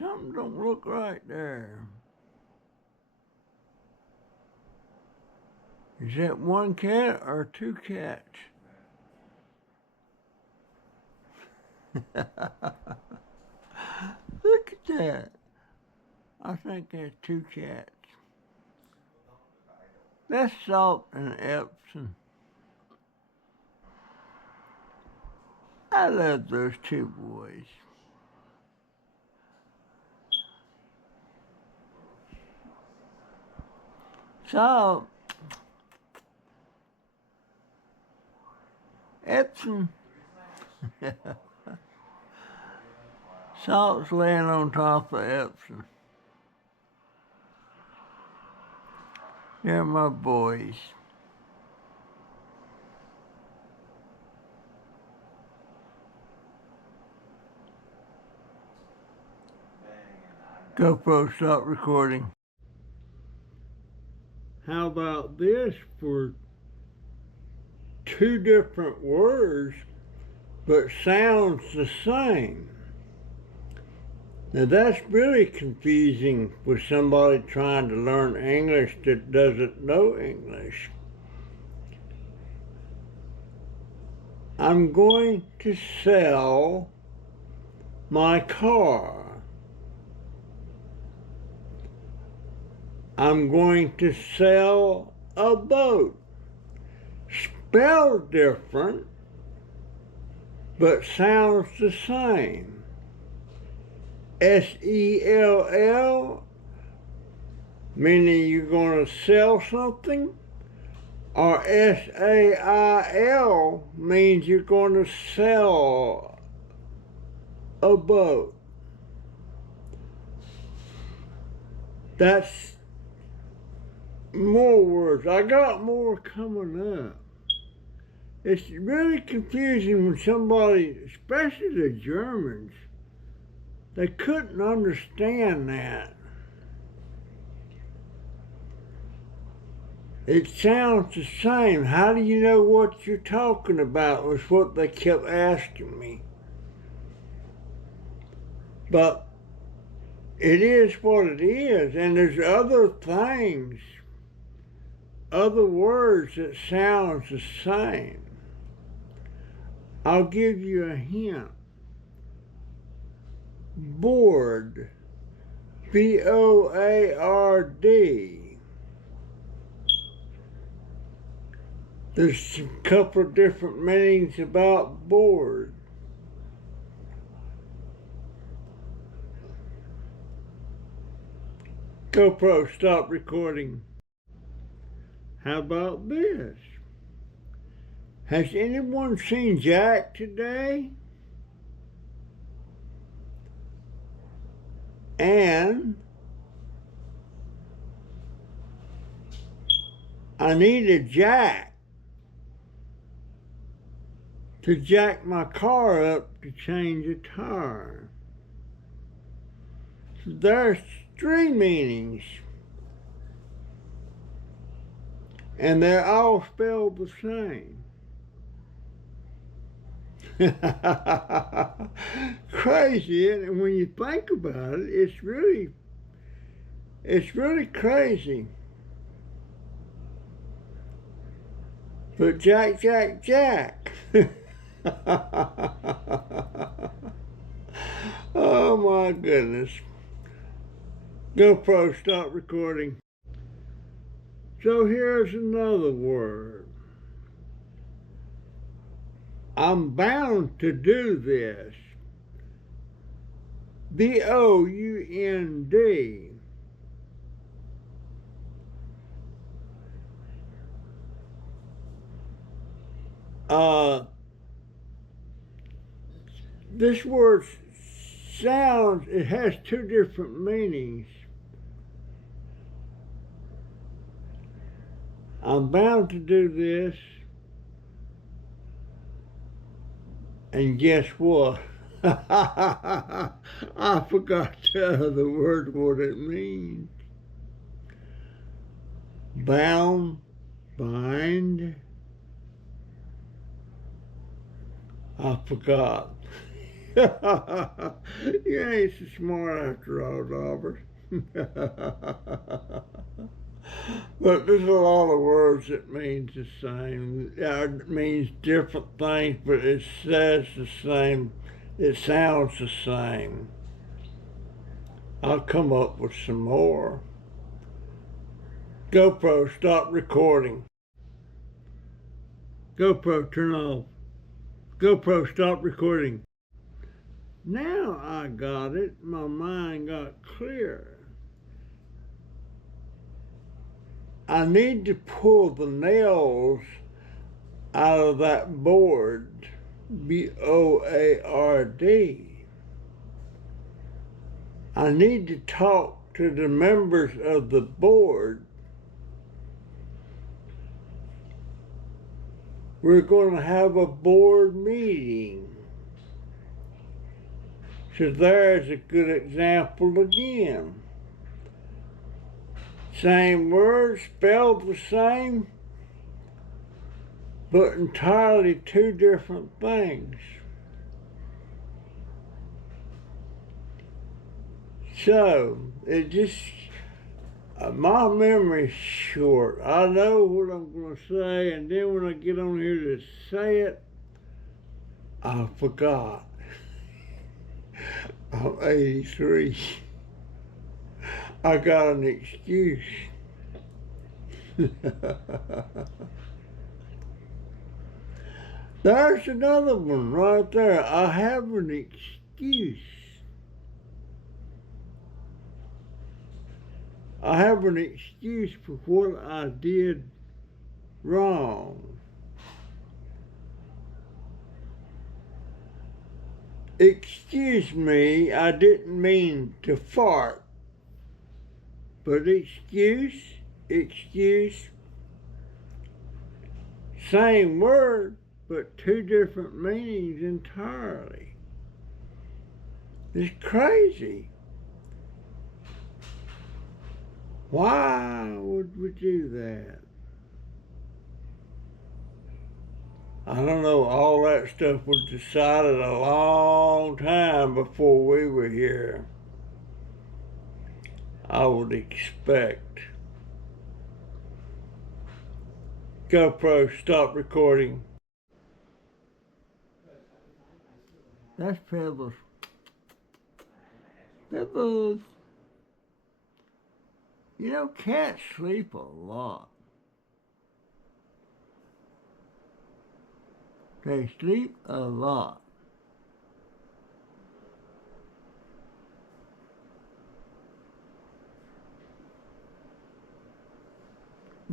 Something don't look right there. Is that one cat or two cats? Look at that. I think that's two cats. That's Salt and Epsom. I love those two boys. Salt, Epsom. Salt's laying on top of Epsom. They're my boys. GoPro, stop recording. How about this for two different words, but sounds the same? Now that's really confusing for somebody trying to learn English that doesn't know English. I'm going to sell my car. I'm going to sell a boat. Spelled different, but sounds the same. S-E-L-L, meaning you're going to sell something, or S-A-I-L means you're going to sell a boat. That's more words. I got more coming up. It's really confusing when somebody, especially the Germans, they couldn't understand that. It sounds the same. How do you know what you're talking about was what they kept asking me. But it is what it is, and there's other things, other words that sounds the same. I'll give you a hint. Board, B-O-A-R-D. There's a couple of different meanings about board. GoPro, stop recording. How about this? Has anyone seen Jack today? And I need a jack to jack my car up to change a tire. So there's three meanings. And they're all spelled the same. Crazy, and when you think about it, it's really crazy. But Jack, Jack, Jack. Oh my goodness. GoPro, stop recording. So here's another word. I'm bound to do this. B-O-U-N-D. This word sounds, it has two different meanings. I'm bound to do this. And guess what? I forgot the other word, what it means. Bound, bind. I forgot. You ain't so smart after all, Robert. But there's a lot of words that means the same. It means different things, but it says the same. It sounds the same. I'll come up with some more. GoPro, stop recording. GoPro, turn off. GoPro, stop recording. Now I got it. My mind got clear. I need to pull the nails out of that board, B-O-A-R-D. I need to talk to the members of the board. We're going to have a board meeting. So there's a good example again. Same word, spelled the same, but entirely two different things. So, it just, my memory's short. I know what I'm going to say, and then when I get on here to say it, I forgot. I'm 83. I got an excuse. There's another one right there. I have an excuse. I have an excuse for what I did wrong. Excuse me, I didn't mean to fart. But excuse, same word, but two different meanings entirely. It's crazy. Why would we do that? I don't know, all that stuff was decided a long time before we were here. I would expect. GoPro, stop recording. That's Pebbles. Pebbles. You know, cats sleep a lot. They sleep a lot.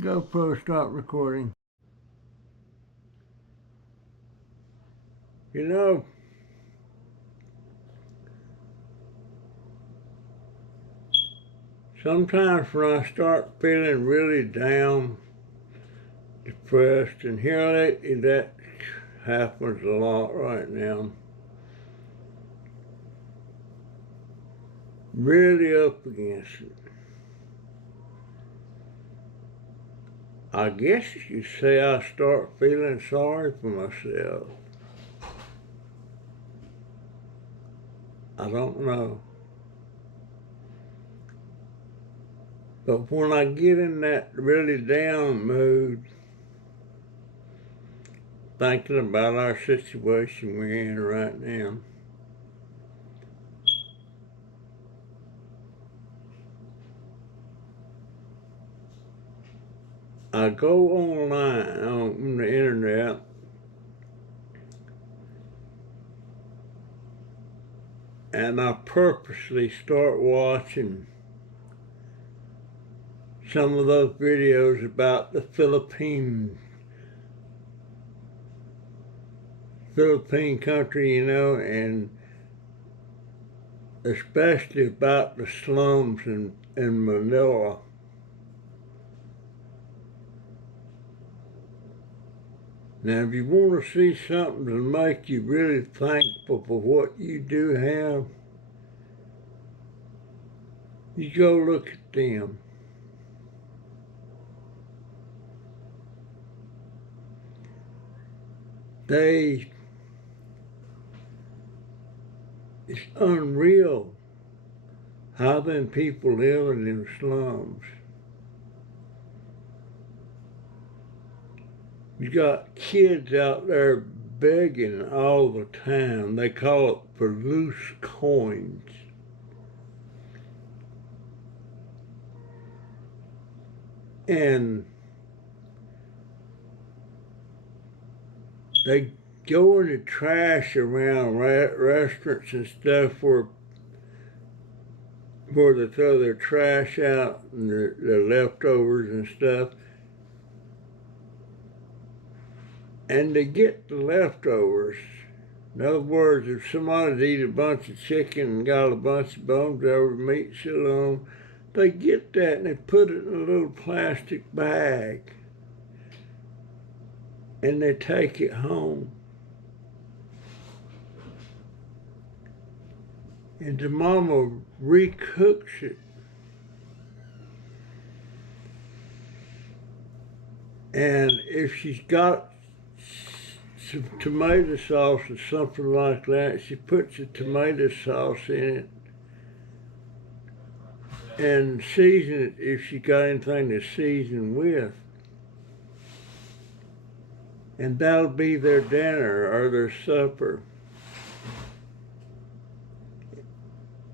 GoPro, stop recording. You know, sometimes when I start feeling really down, depressed, and here lately that happens a lot right now. Really up against it. I guess you say I start feeling sorry for myself. I don't know. But when I get in that really down mood, thinking about our situation we're in right now, I go online on the internet and I purposely start watching some of those videos about the Philippine country, you know, and especially about the slums in Manila. Now, if you want to see something to make you really thankful for what you do have, you go look at them. They It's unreal how them people live in them slums. You got kids out there begging all the time. They call it for loose coins. And they go in the trash around restaurants and stuff where they throw their trash out and their leftovers and stuff. And they get the leftovers. In other words, if somebody's eat a bunch of chicken and got a bunch of bones over meat still on, they get that and they put it in a little plastic bag. And they take it home. And the mama recooks it. And if she's got some tomato sauce or something like that, she puts the tomato sauce in it and season it if she got anything to season with. And that'll be their dinner or their supper.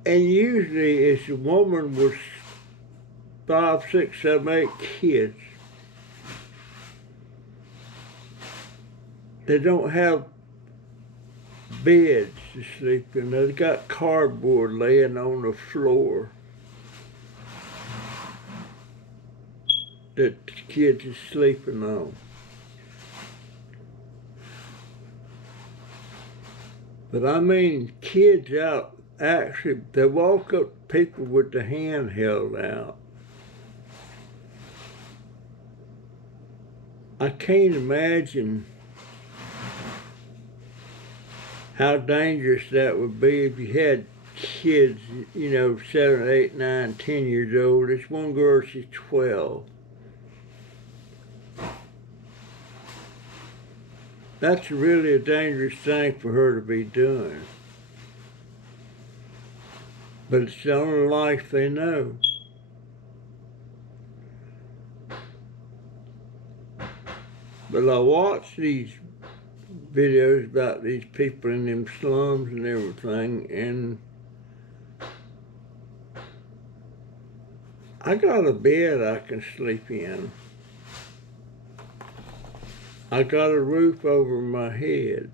And usually it's a woman with 5, 6, 7, 8 kids. They don't have beds to sleep in. They've got cardboard laying on the floor that the kids are sleeping on. But I mean, kids out, actually, they walk up to people with the hand held out. I can't imagine how dangerous that would be if you had kids, 7, 8, 9, 10 years old. This one girl, she's 12. That's really a dangerous thing for her to be doing. But it's the only life they know. But I watch these videos about these people in them slums and everything, and I got a bed I can sleep in. I got a roof over my head.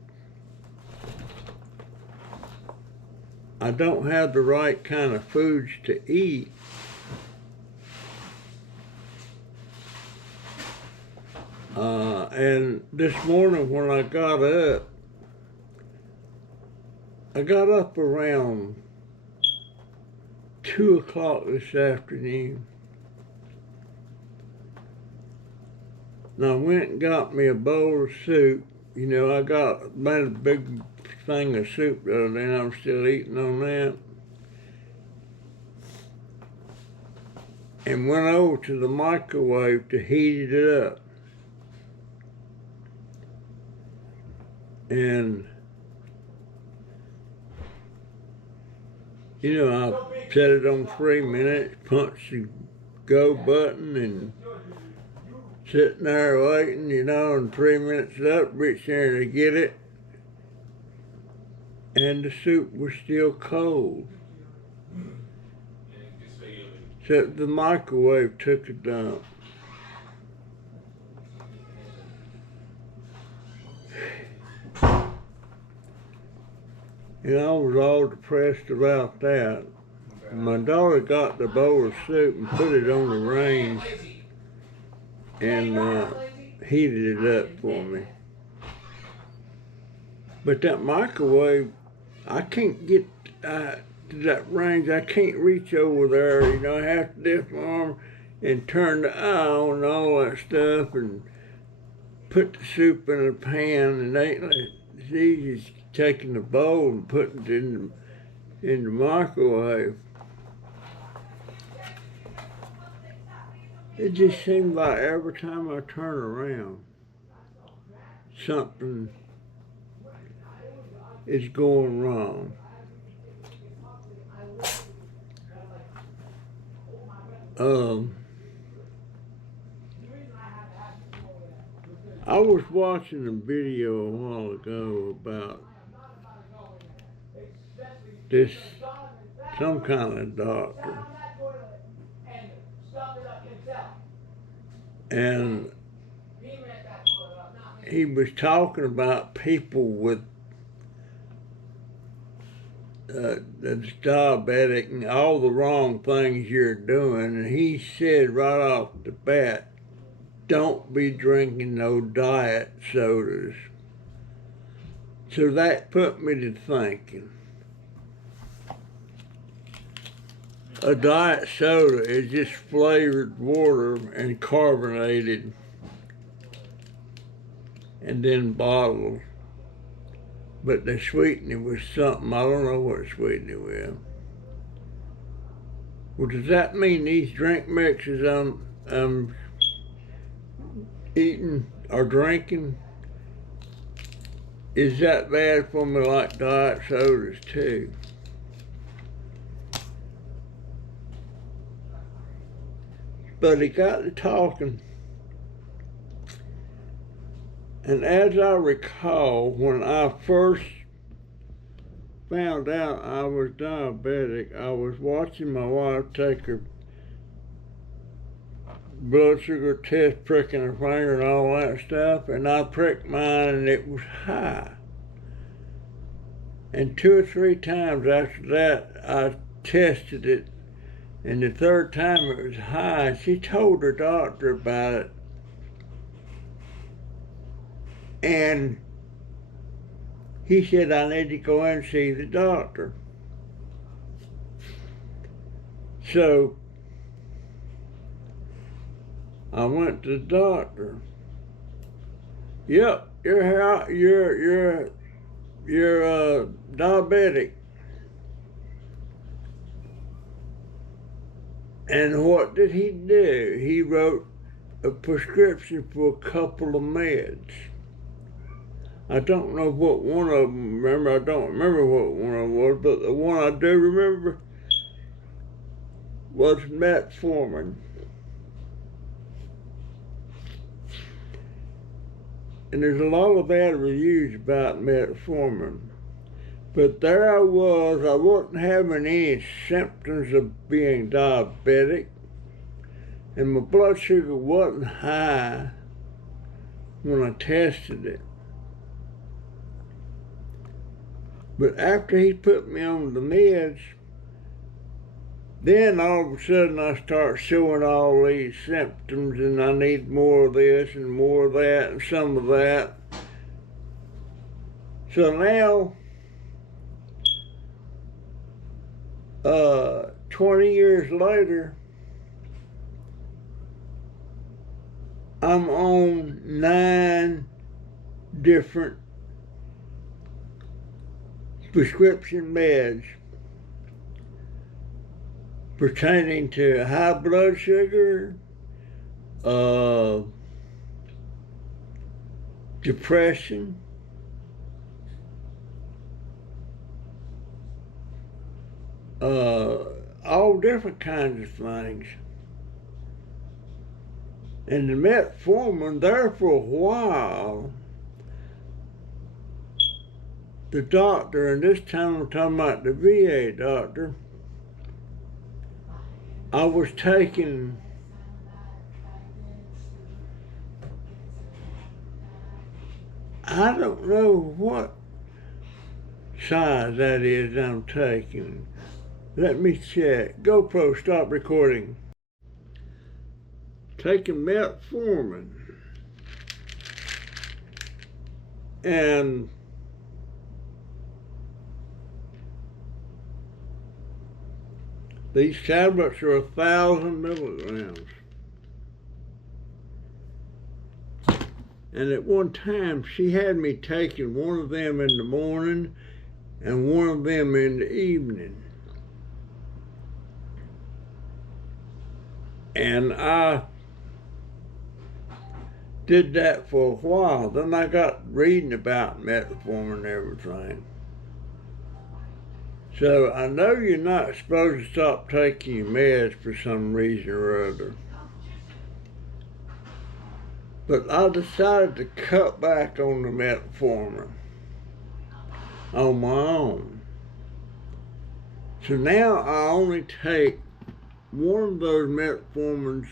I don't have the right kind of foods to eat. And this morning when I got up around 2 o'clock this afternoon. And I went and got me a bowl of soup. I made a big thing of soup the other day and I'm still eating on that. And went over to the microwave to heat it up. And, I set it on 3 minutes, punched the go button, and sitting there waiting, and 3 minutes up, reached there to get it, and the soup was still cold. So the microwave took a dump. And I was all depressed about that. My daughter got the bowl of soup and put it on the range and heated it up for me. But that microwave, I can't get to that range. I can't reach over there. I have to lift my arm and turn the eye on and all that stuff and put the soup in a pan, and ain't like it's easy as taking the bowl and putting it in the microwave. It just seems like every time I turn around, something is going wrong. I was watching a video a while ago about this, some kind of doctor. And he was talking about people with that's diabetic and all the wrong things you're doing. And he said right off the bat, don't be drinking no diet sodas. So that put me to thinking. A diet soda is just flavored water and carbonated and then bottled. But they sweeten it with something. I don't know what sweeten it with. Well, does that mean these drink mixes I'm eating or drinking, is that bad for me like diet sodas too? But he got to talking. And as I recall, when I first found out I was diabetic, I was watching my wife take her blood sugar test, pricking her finger and all that stuff, and I pricked mine and it was high. And 2 or 3 times after that, I tested it, and the third time it was high. She told her doctor about it. And he said, I need to go and see the doctor. So I went to the doctor. Yep, you're diabetic. And what did he do? He wrote a prescription for a couple of meds. I don't know what one of them, I don't remember what one of them was, but the one I do remember was metformin. And there's a lot of bad reviews about metformin. But there I wasn't having any symptoms of being diabetic, and my blood sugar wasn't high when I tested it. But after he put me on the meds, then all of a sudden I start showing all these symptoms, and I need more of this and more of that and some of that. So now, 20 years later, I'm on 9 different prescription meds pertaining to high blood sugar, depression, all different kinds of things. And the metformin, there for a while, the doctor, and this time I'm talking about the VA doctor, I was taking I don't know what size that is I'm taking. Let me check. GoPro, stop recording. Taking metformin. And these tablets are 1,000 milligrams. And at one time, she had me taking one of them in the morning and one of them in the evening. And I did that for a while. Then I got reading about metformin and everything. So I know you're not supposed to stop taking your meds for some reason or other. But I decided to cut back on the metformin on my own. So now I only take one of those metformins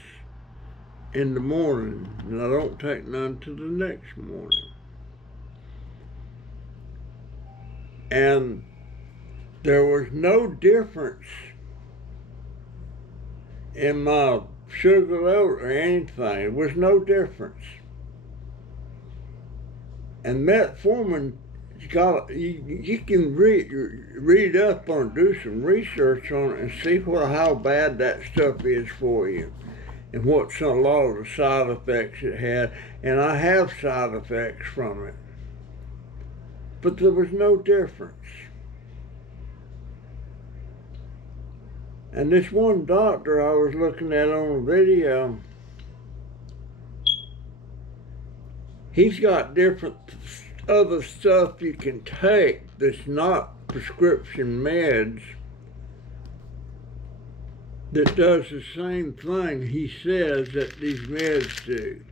in the morning, and I don't take none till the next morning. And there was no difference in my sugar level or anything. There was no difference. And metformin, you can read up on it, do some research on it, and see how bad that stuff is for you, and a lot of the side effects it had. And I have side effects from it, but there was no difference. And this one doctor I was looking at on a video, he's got different other stuff you can take that's not prescription meds that does the same thing he says that these meds do.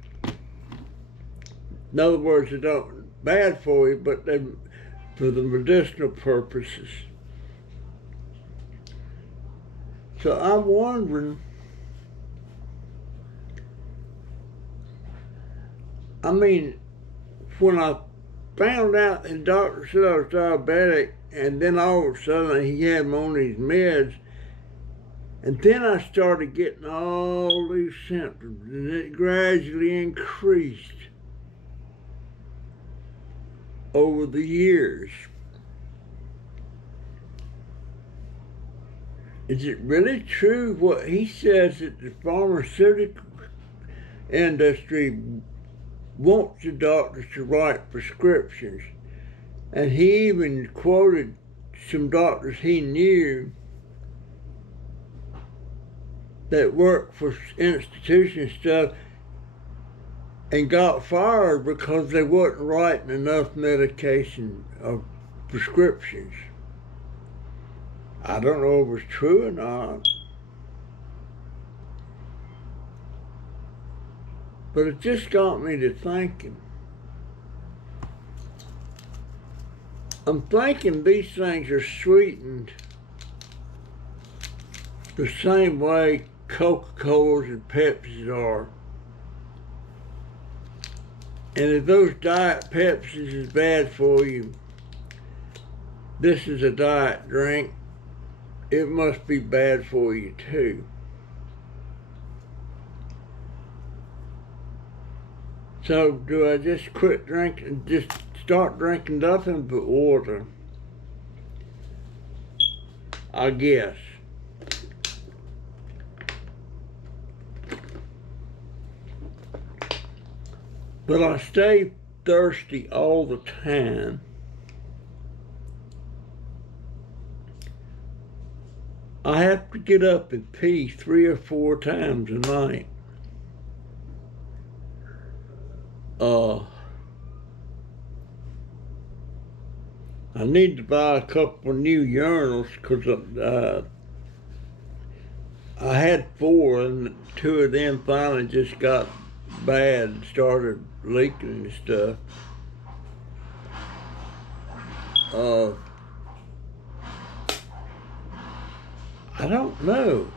In other words, they're not bad for you, but they're for the medicinal purposes. So I'm wondering, when I found out the doctor said I was diabetic, and then all of a sudden he had me on these meds, and then I started getting all these symptoms, and it gradually increased over the years. Is it really true what he says that the pharmaceutical industry wants the doctors to write prescriptions? And he even quoted some doctors he knew that worked for institutions and stuff and got fired because they wasn't writing enough medication of prescriptions. I don't know if it's true or not, but it just got me to thinking. I'm thinking these things are sweetened the same way Coca-Colas and Pepsis are. And if those Diet Pepsis is bad for you, this is a diet drink, it must be bad for you too. So do I just quit drinking, just start drinking nothing but water? I guess. But I stay thirsty all the time. I have to get up and pee 3 or 4 times a night. I need to buy a couple of new urinals because I had 4 and 2 of them finally just got bad and started leaking and stuff. I don't know.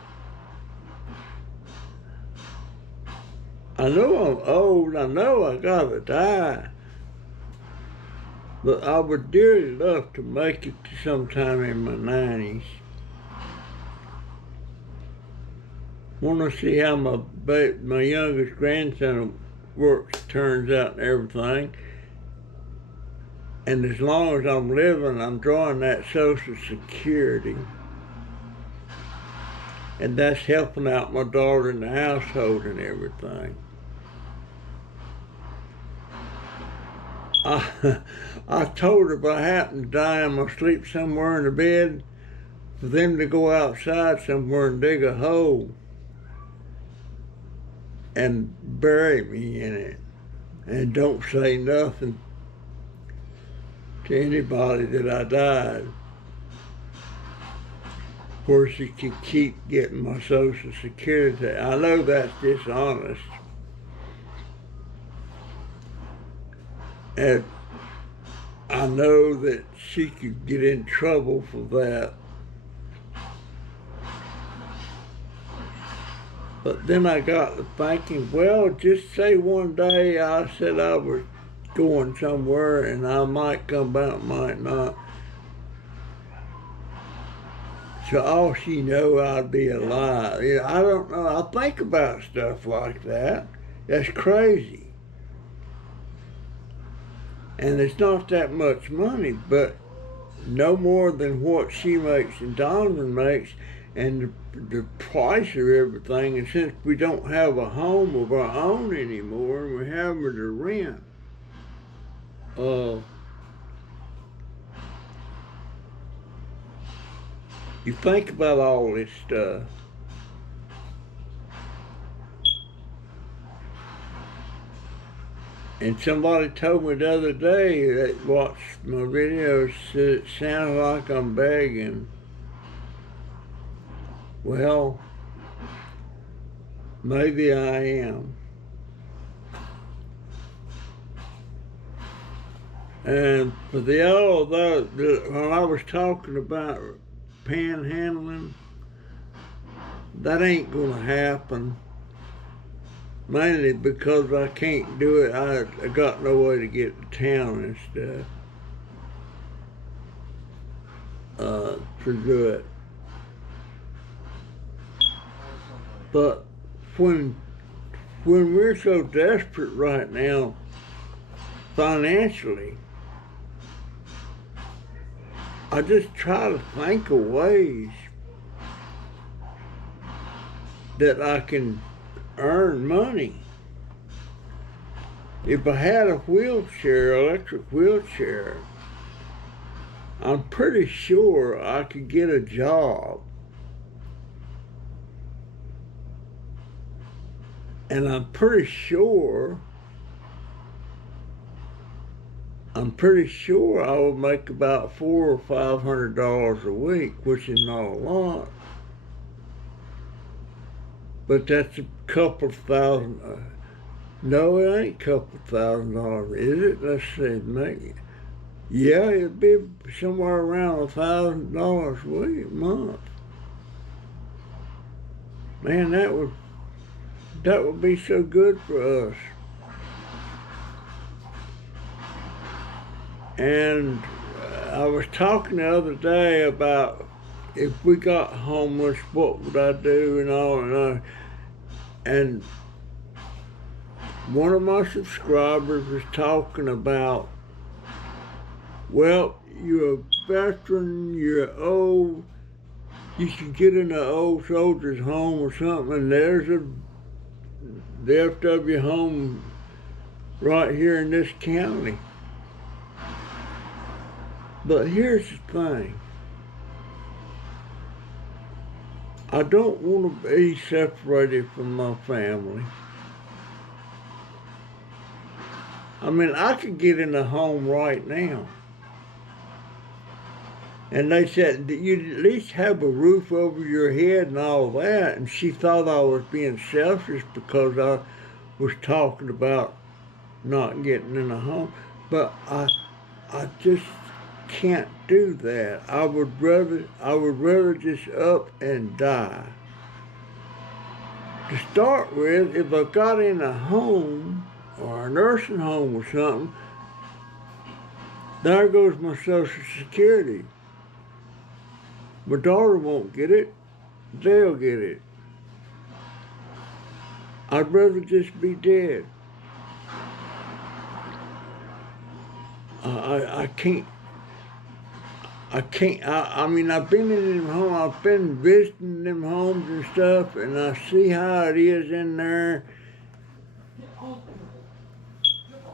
I know I'm old, I know I gotta die, but I would dearly love to make it to sometime in my 90s. Want to see how my youngest grandson works, turns out and everything. And as long as I'm living, I'm drawing that Social Security. And that's helping out my daughter in the household and everything. I told her if I happen to die in my sleep somewhere in the bed, for them to go outside somewhere and dig a hole and bury me in it. And don't say nothing to anybody that I died. where she could keep getting my Social Security. I know that's dishonest. And I know that she could get in trouble for that. But then I got to thinking, well, just say one day I said I was going somewhere and I might come back, might not. So all she know I'd be alive. You know, I don't know. I think about stuff like that. That's crazy. And it's not that much money, but no more than what she makes and Donovan makes, and the price of everything. And since we don't have a home of our own anymore, and we're having to rent, you think about all this stuff. And somebody told me the other day that watched my video said it sounds like I'm begging. Well, maybe I am. And for the old, when I was talking about panhandling, that ain't gonna happen. Mainly because I can't do it. I got no way to get to town and stuff to do it. But when we're so desperate right now financially, I just try to think of ways that I can earn money. If I had a wheelchair, electric wheelchair, I'm pretty sure I could get a job. And I'm pretty sure I would make about $400 or $500 a week, which is not a lot. But that's a couple thousand. No, it ain't a couple $1,000, is it? Let's see, maybe. Yeah, it'd be somewhere around $1,000 a week, a month. Man, that would be so good for us. And I was talking the other day about if we got homeless, what would I do and all. And one of my subscribers was talking about, well, you're a veteran, you're old, you should get in an old soldier's home or something, and there's the FW home right here in this county. But here's the thing. I don't want to be separated from my family. I mean, I could get in a home right now. And they said that you'd at least have a roof over your head and all that. And she thought I was being selfish because I was talking about not getting in a home. But I just can't do that. I would rather just up and die. To start with, if I got in a home or a nursing home or something, there goes my Social Security. My daughter won't get it, they'll get it. I'd rather just be dead. I mean, I've been in them homes, I've been visiting them homes and stuff, and I see how it is in there,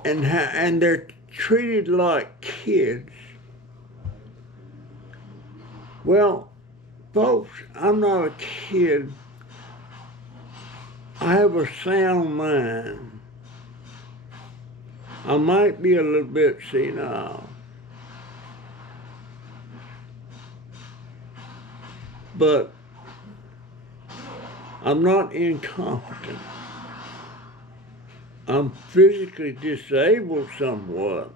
and they're treated like kids. Well, folks, I'm not a kid. I have a sound mind. I might be a little bit senile. but I'm not incompetent. I'm physically disabled somewhat.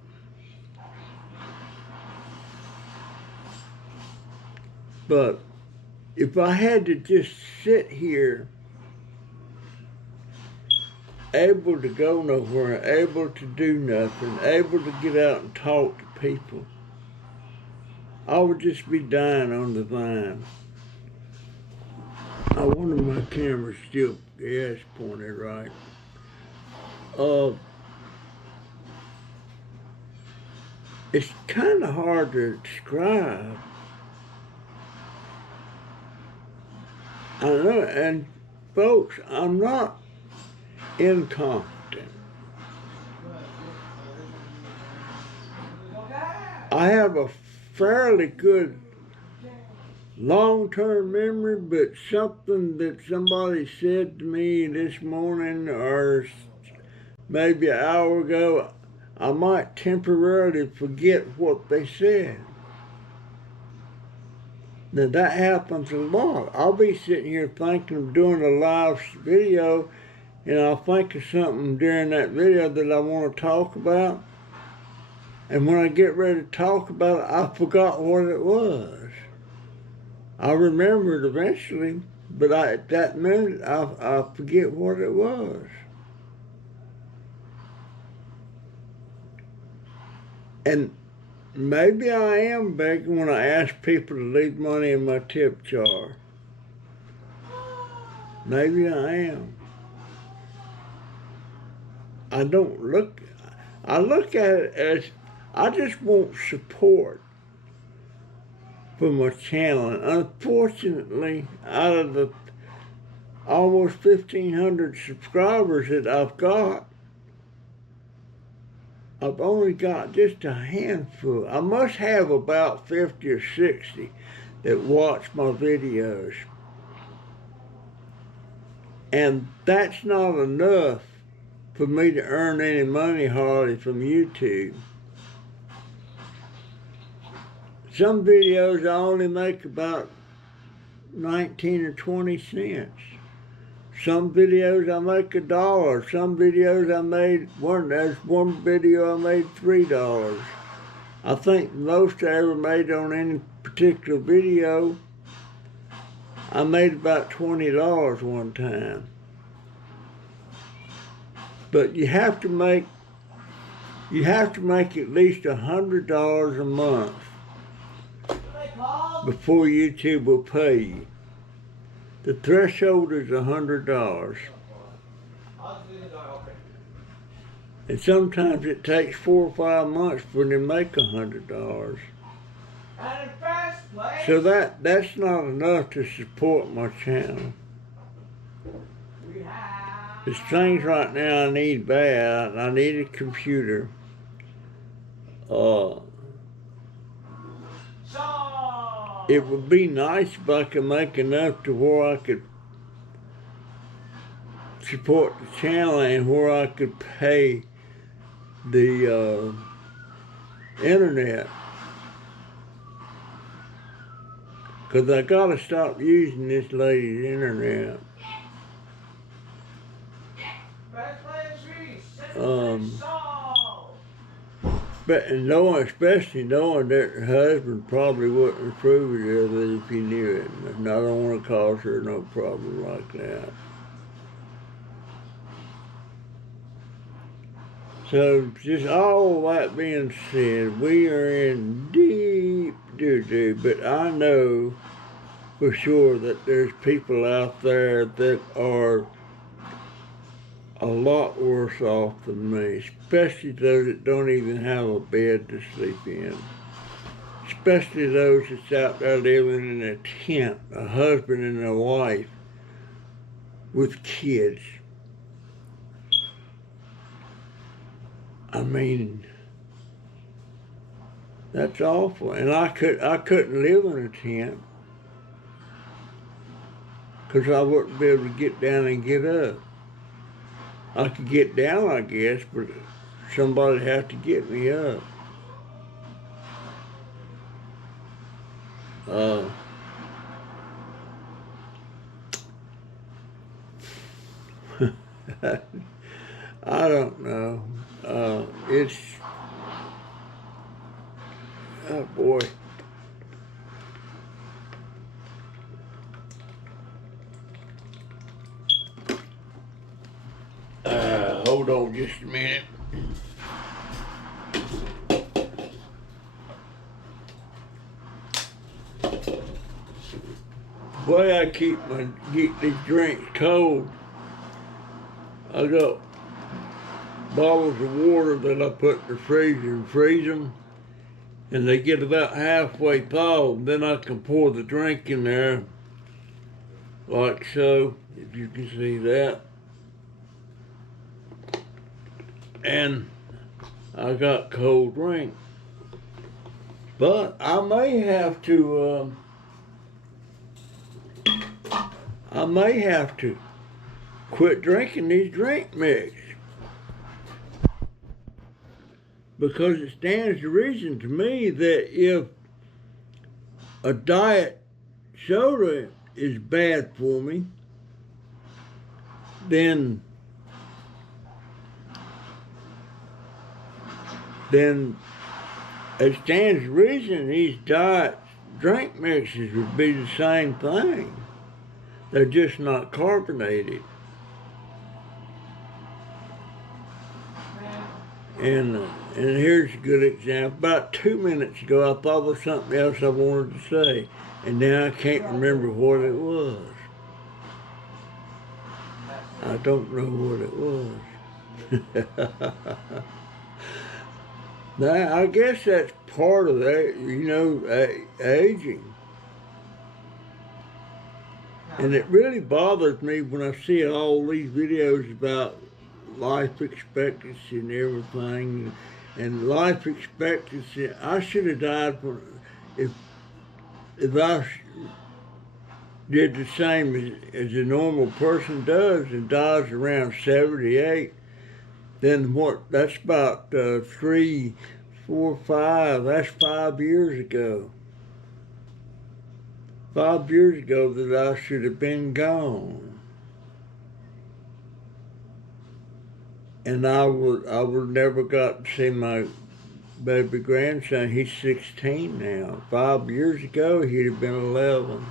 But if I had to just sit here, able to go nowhere, able to do nothing, able to get out and talk to people, I would just be dying on the vine. I wonder if my camera's still gas pointed right. It's kind of hard to describe. I know, and folks, I'm not incompetent. I have a fairly good long-term memory, but something that somebody said to me this morning or maybe an hour ago, I might temporarily forget what they said. Now that happens a lot. I'll be sitting here thinking of doing a live video, and I'll think of something during that video that I want to talk about. And when I get ready to talk about it, I forgot what it was. I remember it eventually, but at that minute, I forget what it was. And maybe I am begging when I ask people to leave money in my tip jar. Maybe I am. I look at it as I just want support for my channel. And unfortunately, out of the almost 1,500 subscribers that I've got, I've only got just a handful. I must have about 50 or 60 that watch my videos. And that's not enough for me to earn any money hardly from YouTube. Some videos I only make about 19 or 20 cents. Some videos I make $1. Some videos I made there's one video I made $3. I think the most I ever made on any particular video, I made about $20 one time. But you have to make at least $100 a month before YouTube will pay you. The threshold is $100. And sometimes it takes 4 or 5 months for them to make $100. So that's not enough to support my channel. There's things right now I need bad. I need a computer. It would be nice if I could make enough to where I could support the channel and where I could pay the internet. Because I gotta stop using this lady's internet. Especially knowing that her husband probably wouldn't approve of it if he knew it. And I don't want to cause her no problem like that. So just all that being said, we are in deep doo-doo, but I know for sure that there's people out there that are a lot worse off than me, especially those that don't even have a bed to sleep in. Especially those that's out there living in a tent, a husband and a wife with kids. I mean, that's awful. And I couldn't live in a tent because I wouldn't be able to get down and get up. I could get down, I guess, but somebody'd have to get me up. I don't know. It's, oh boy. Hold on just a minute. The way I get these drinks cold, I got bottles of water that I put in the freezer and freeze them, and they get about halfway thawed. Then I can pour the drink in there, like so, if you can see that. And I got cold drink. But I may have to quit drinking these drink mix, because it stands to reason to me that if a diet soda is bad for me, then it stands to reason these diet drink mixes would be the same thing. They're just not carbonated. And here's a good example. About 2 minutes ago, I thought of something else I wanted to say, and now I can't remember what it was. I don't know what it was. Now, I guess that's part of that, aging. And it really bothers me when I see all these videos about life expectancy and everything. And life expectancy, I should have died if I did the same as a normal person does and dies around 78. Then that's about 3, 4, 5, that's 5 years ago. 5 years ago that I should have been gone. And I would never got to see my baby grandson. He's 16 now. 5 years ago, he'd have been 11.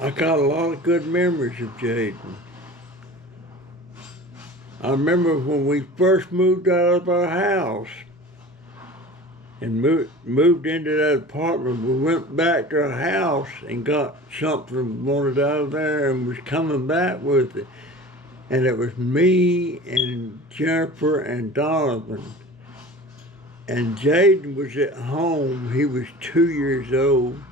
I got a lot of good memories of Jaden. I remember when we first moved out of our house and moved into that apartment, we went back to our house and got something we wanted out of there and was coming back with it. And it was me and Jennifer and Donovan. And Jaden was at home. He was 2 years old.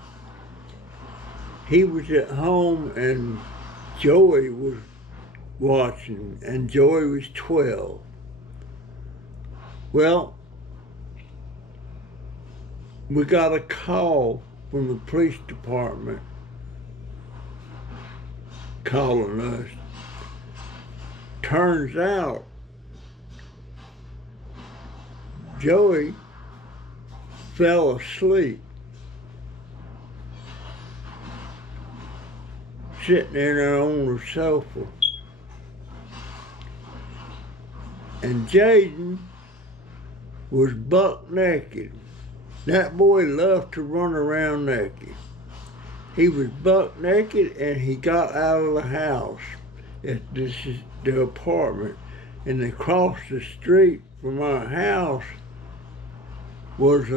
He was at home and Joey was watching, and Joey was 12. Well, we got a call from the police department calling us. Turns out Joey fell asleep sitting in there on the sofa. And Jaden was buck naked. That boy loved to run around naked. He was buck naked and he got out of the house. This is the apartment. And across the street from our house was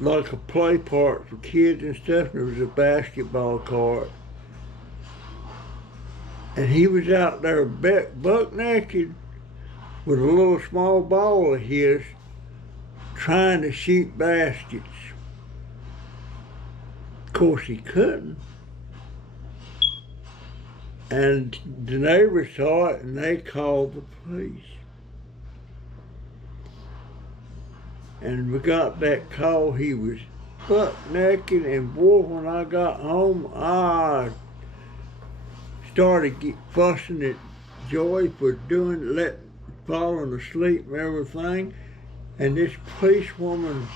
like a play park for kids and stuff. There was a basketball court. And he was out there buck naked with a little small ball of his trying to shoot baskets. Of course he couldn't. And the neighbors saw it and they called the police. And we got that call. He was buck naked, and boy, when I got home, I started fussing at Joey for falling asleep and everything. And this policewoman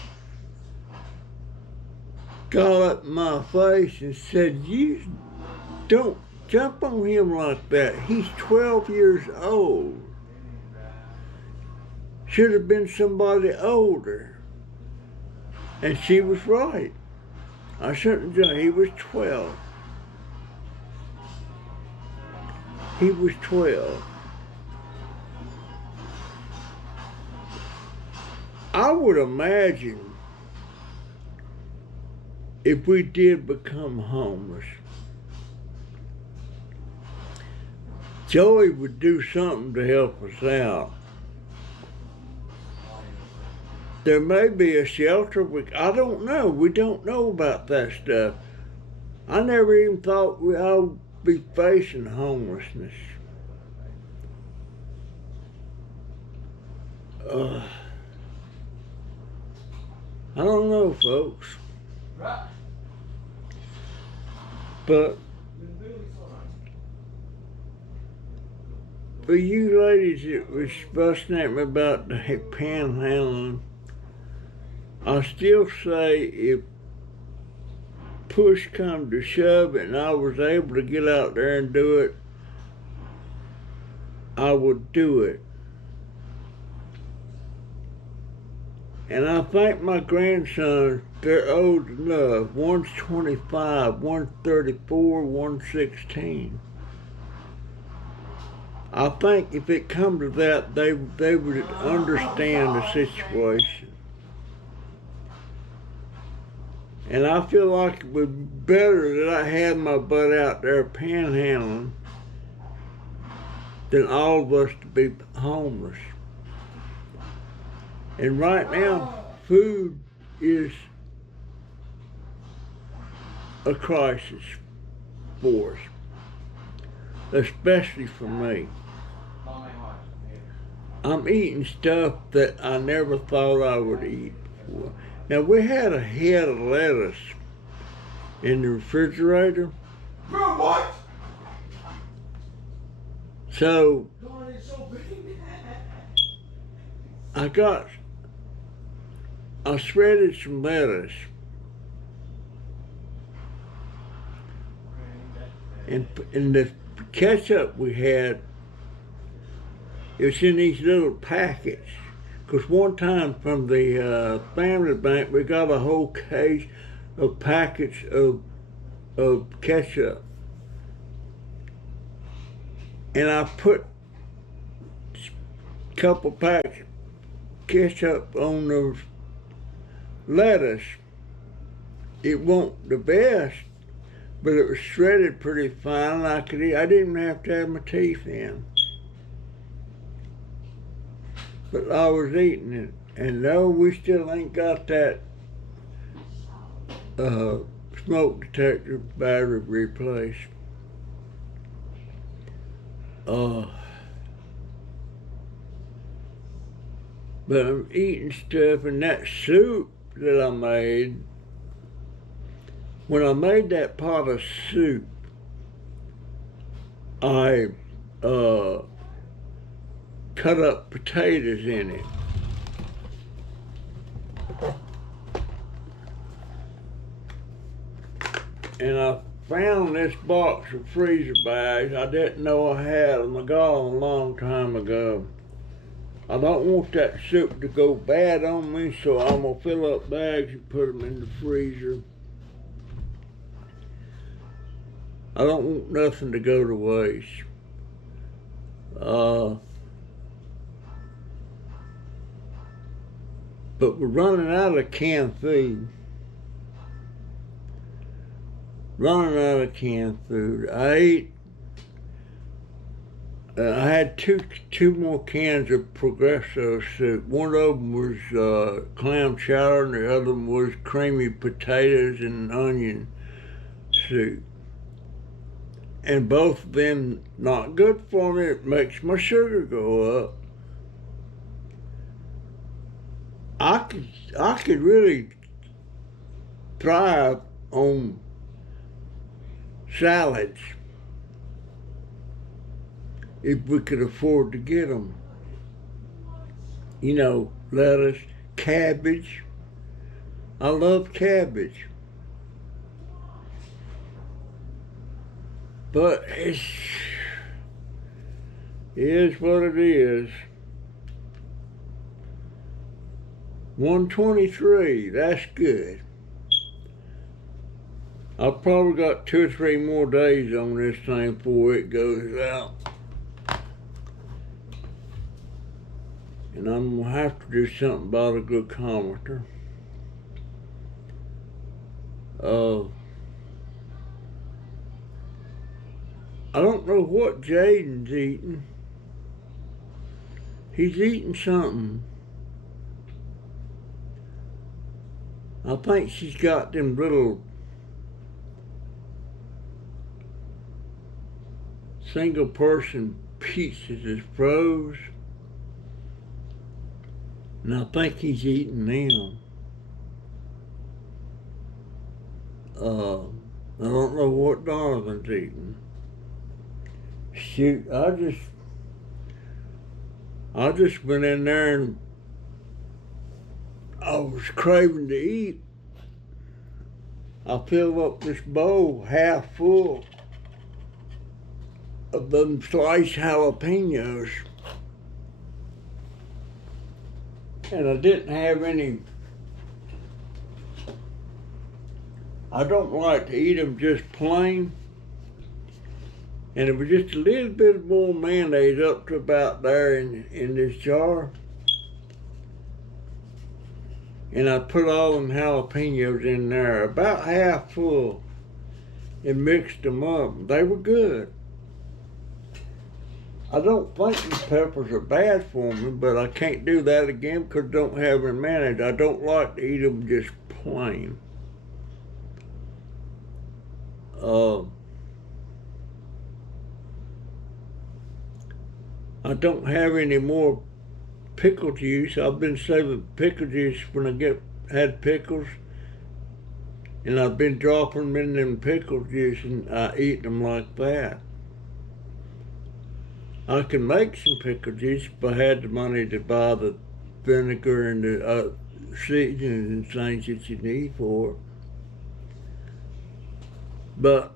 got up in my face and said, "You don't jump on him like that. He's 12 years old. Should have been somebody older. And she was right. I shouldn't have. He was 12. He was 12. I would imagine if we did become homeless, Joey would do something to help us out. There may be a shelter. I don't know. We don't know about that stuff. I never even thought I would be facing homelessness. I don't know, folks. But for you ladies that was busting at me about the panhandling, I still say if push come to shove and I was able to get out there and do it, I would do it. And I think my grandsons, they're old enough. One's 25, one's 34, one's 16. I think if it come to that, they would understand the situation. And I feel like it would be better that I had my butt out there panhandling than all of us to be homeless. And right now, food is a crisis for us, especially for me. I'm eating stuff that I never thought I would eat before. Now, we had a head of lettuce in the refrigerator. What? So, I shredded some lettuce and the ketchup we had, it was in these little packets. Because one time from the family bank, we got a whole case of packets of ketchup. And I put a couple packs of ketchup on the lettuce. It wasn't the best, but it was shredded pretty fine and I could eat. I didn't even have to have my teeth in. But I was eating it, and no, we still ain't got that smoke detector battery replaced. But I'm eating stuff, and that soup that I made, when I made that pot of soup, I cut up potatoes in it. And I found this box of freezer bags. I didn't know I had them. I got them a long time ago. I don't want that soup to go bad on me, so I'm gonna fill up bags and put them in the freezer. I don't want nothing to go to waste. But we're running out of canned food. I had two more cans of Progresso soup. One of them was clam chowder and the other one was creamy potatoes and onion soup. And both of them not good for me. It makes my sugar go up. I could really thrive on salads if we could afford to get them. You know, lettuce, cabbage. I love cabbage. But it is what it is. 123, that's good. I've probably got 2 or 3 more days on this thing before it goes out. And I'm gonna have to do something about a glucometer. I don't know what Jaden's eating. He's eating something. I think she's got them little single person pizzas that's froze. And I think he's eating them. I don't know what Donovan's eating. Shoot, I just went in there and I was craving to eat. I filled up this bowl half full of them sliced jalapenos. And I didn't have any. I don't like to eat them just plain. And it was just a little bit more mayonnaise up to about there in this jar. And I put all them jalapenos in there, about half full, and mixed them up. They were good. I don't think these peppers are bad for me, but I can't do that again because I don't have any mayonnaise. I don't like to eat them just plain. I don't have any more pickle juice. I've been saving pickle juice when I had pickles, and I've been dropping them in them pickle juice and I eat them like that. I can make some pickle juice if I had the money to buy the vinegar and the seasonings and things that you need for it. But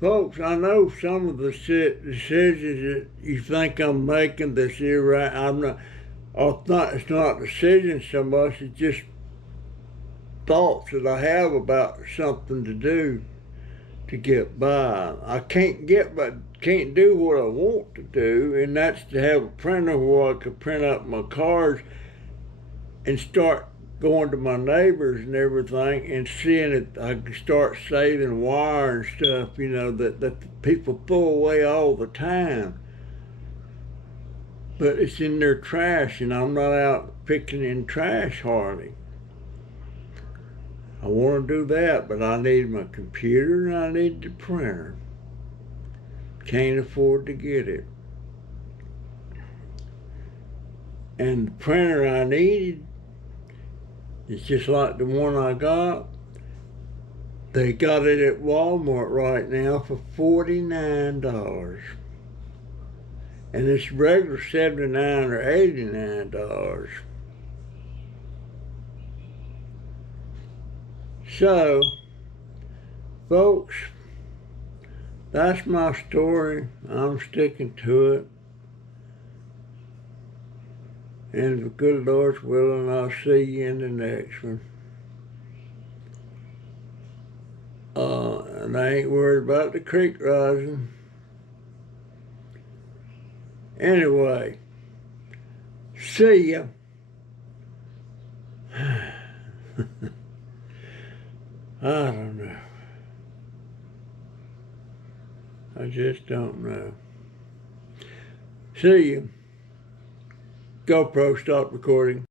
folks, I know some of the decisions that you think I'm making this year, right? It's not decisions so much, it's just thoughts that I have about something to do to get by. I can't do what I want to do, and that's to have a printer where I could print up my cards and start going to my neighbors and everything and seeing it. I can start saving wire and stuff, you know, that people throw away all the time. But it's in their trash, and I'm not out picking in trash hardly. I want to do that, but I need my computer and I need the printer. Can't afford to get it. And the printer I needed, it's just like the one I got. They got it at Walmart right now for $49. And it's regular $79 or $89. So, folks, that's my story. I'm sticking to it. And if the good Lord's willing, I'll see you in the next one. And I ain't worried about the creek rising. Anyway, see ya. I don't know. I just don't know. See you. GoPro, stop recording.